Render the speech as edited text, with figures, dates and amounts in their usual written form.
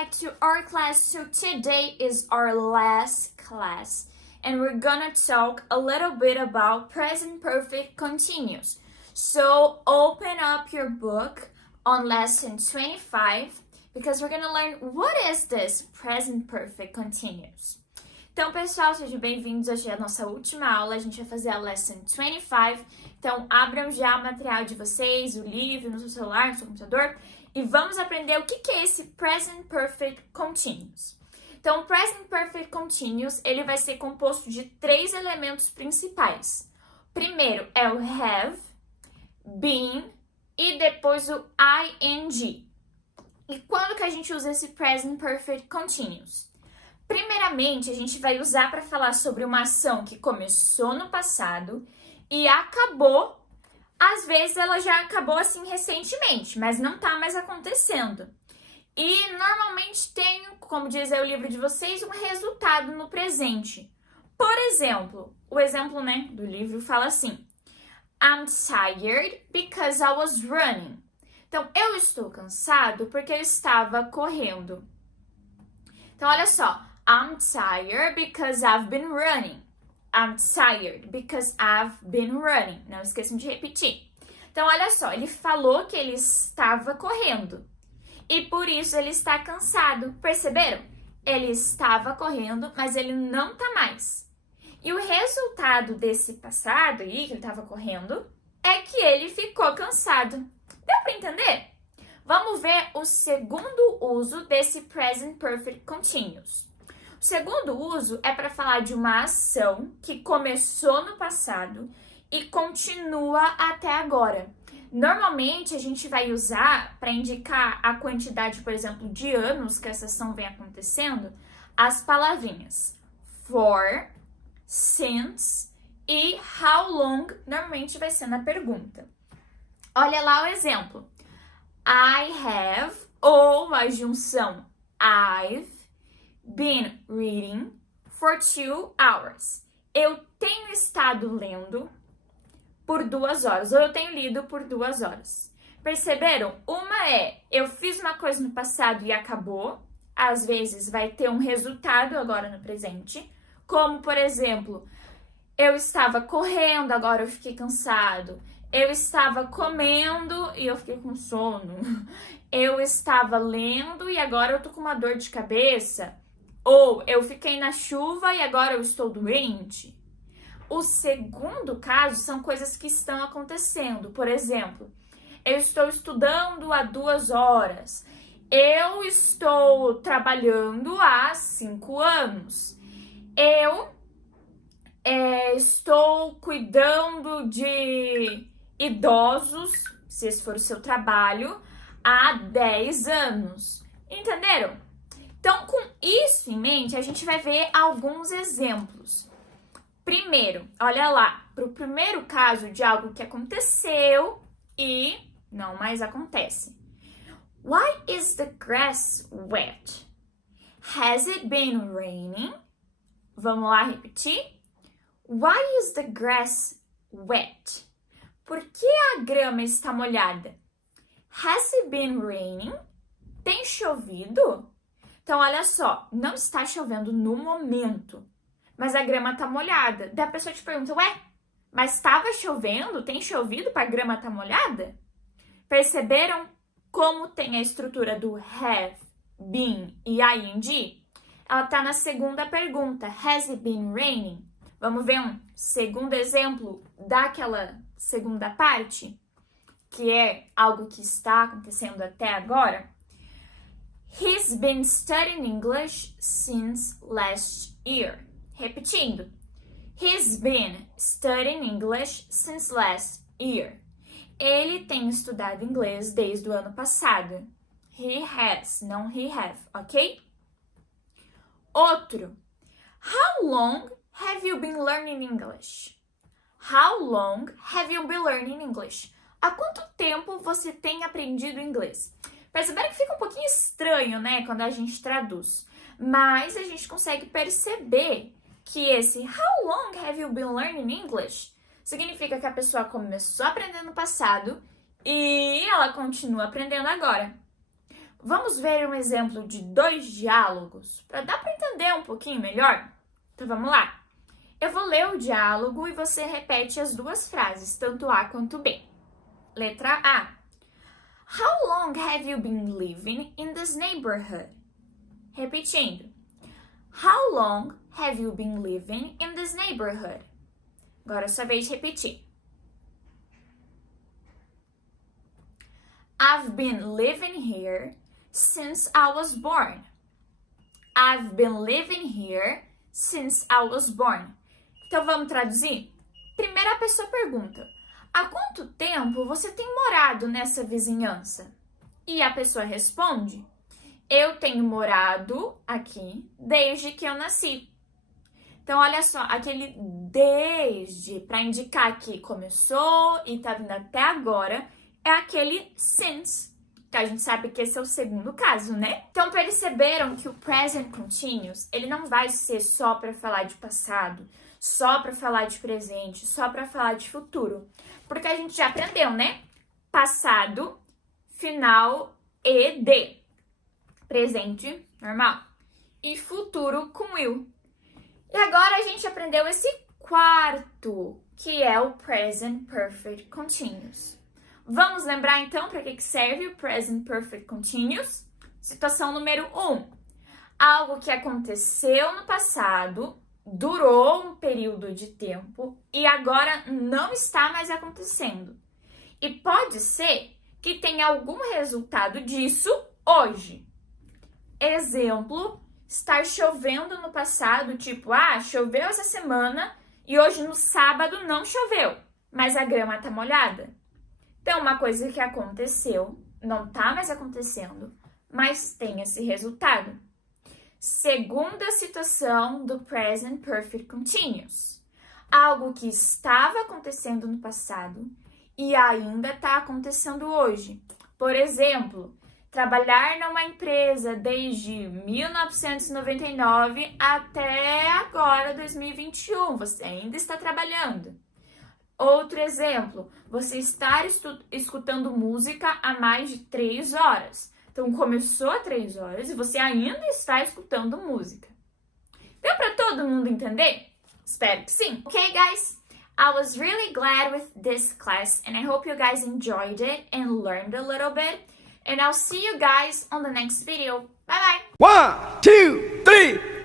back to our class. So today is our last class and we're gonna talk a little bit about present perfect continuous. So open up your book on lesson 25 because we're gonna learn what is this present perfect continuous. Então, pessoal, sejam bem-vindos. Hoje é a nossa última aula, a gente vai fazer a lesson 25. Então, abram já o material de vocês, o livro, no seu celular, no seu computador, e vamos aprender o que é esse Present Perfect Continuous. Então, o Present Perfect Continuous, ele vai ser composto de 3 elementos principais. Primeiro é o have, been e depois o ing. E quando que a gente usa esse Present Perfect Continuous? Primeiramente, a gente vai usar para falar sobre uma ação que começou no passado e acabou. Às vezes ela já acabou assim recentemente, mas não está mais acontecendo. E normalmente tem, como diz aí o livro de vocês, um resultado no presente. Por exemplo, o exemplo, do livro fala assim: I'm tired because I was running. Então, eu estou cansado porque eu estava correndo. Então, olha só. I'm tired because I've been running. I'm tired because I've been running. Não esqueçam de repetir. Então, olha só, ele falou que ele estava correndo. E por isso ele está cansado. Perceberam? Ele estava correndo, mas ele não está mais. E o resultado desse passado aí, que ele estava correndo, é que ele ficou cansado. Deu para entender? Vamos ver o segundo uso desse Present Perfect Continuous. O segundo uso é para falar de uma ação que começou no passado e continua até agora. Normalmente, a gente vai usar para indicar a quantidade, por exemplo, de anos que essa ação vem acontecendo, as palavrinhas for, since e how long, normalmente vai ser na pergunta. Olha lá o exemplo. I have, ou a junção I've, been reading for 2 hours. Eu tenho estado lendo por 2 horas, ou eu tenho lido por 2 horas. Perceberam? Uma é, eu fiz uma coisa no passado e acabou. Às vezes vai ter um resultado agora no presente. Como, por exemplo, eu estava correndo, agora eu fiquei cansado. Eu estava comendo e eu fiquei com sono. Eu estava lendo e agora eu tô com uma dor de cabeça. Ou eu fiquei na chuva e agora eu estou doente. O segundo caso são coisas que estão acontecendo. Por exemplo, eu estou estudando há 2 horas. Eu estou trabalhando há 5 anos. Eu estou cuidando de idosos, se esse for o seu trabalho, há 10 anos. Entenderam? Então, com isso em mente, a gente vai ver alguns exemplos. Primeiro, olha lá, para o primeiro caso de algo que aconteceu e não mais acontece. Why is the grass wet? Has it been raining? Vamos lá repetir? Why is the grass wet? Por que a grama está molhada? Has it been raining? Tem chovido? Então, olha só, não está chovendo no momento, mas a grama está molhada. Daí a pessoa te pergunta, ué, mas estava chovendo? Tem chovido para a grama estar molhada? Perceberam como tem a estrutura do have, been e ing? Ela está na segunda pergunta, has it been raining? Vamos ver um segundo exemplo daquela segunda parte, que é algo que está acontecendo até agora. He's been studying English since last year. Repetindo. He's been studying English since last year. Ele tem estudado inglês desde o ano passado. He has, não he have, ok? Outro. How long have you been learning English? How long have you been learning English? Há quanto tempo você tem aprendido inglês? Perceberam que fica um pouquinho estranho, quando a gente traduz. Mas a gente consegue perceber que esse How long have you been learning English? Significa que a pessoa começou a aprender no passado e ela continua aprendendo agora. Vamos ver um exemplo de 2 diálogos para dar para entender um pouquinho melhor? Então vamos lá. Eu vou ler o diálogo e você repete as 2 frases, tanto A quanto B. Letra A. How long have you been living in this neighborhood? Repetindo. How long have you been living in this neighborhood? Agora é sua vez de repetir. I've been living here since I was born. I've been living here since I was born. Então vamos traduzir? Primeira pessoa pergunta: há quanto tempo você tem morado nessa vizinhança? E a pessoa responde: eu tenho morado aqui desde que eu nasci. Então, olha só, aquele desde, para indicar que começou e tá vindo até agora, é aquele since, que a gente sabe que esse é o segundo caso, né? Então, perceberam que o present continuous, ele não vai ser só para falar de passado, só para falar de presente, só para falar de futuro. Porque a gente já aprendeu, né? Passado, final e de. Presente, normal. E futuro com will. E agora a gente aprendeu esse quarto, que é o Present Perfect Continuous. Vamos lembrar então para que serve o Present Perfect Continuous? Situação número 1. Algo que aconteceu no passado, durou um período de tempo e agora não está mais acontecendo. E pode ser que tenha algum resultado disso hoje. Exemplo, estar chovendo no passado, tipo, choveu essa semana e hoje no sábado não choveu, mas a grama tá molhada. Então, uma coisa que aconteceu, não tá mais acontecendo, mas tem esse resultado. Segunda situação do Present Perfect Continuous. Algo que estava acontecendo no passado e ainda está acontecendo hoje. Por exemplo, trabalhar numa empresa desde 1999 até agora, 2021. Você ainda está trabalhando. Outro exemplo, você está escutando música há mais de 3 horas. Então, começou há 3 horas e você ainda está escutando música. Deu para todo mundo entender? Espero que sim. Okay, guys? I was really glad with this class and I hope you guys enjoyed it and learned a little bit. And I'll see you guys on the next video. Bye bye! 1, 2, 3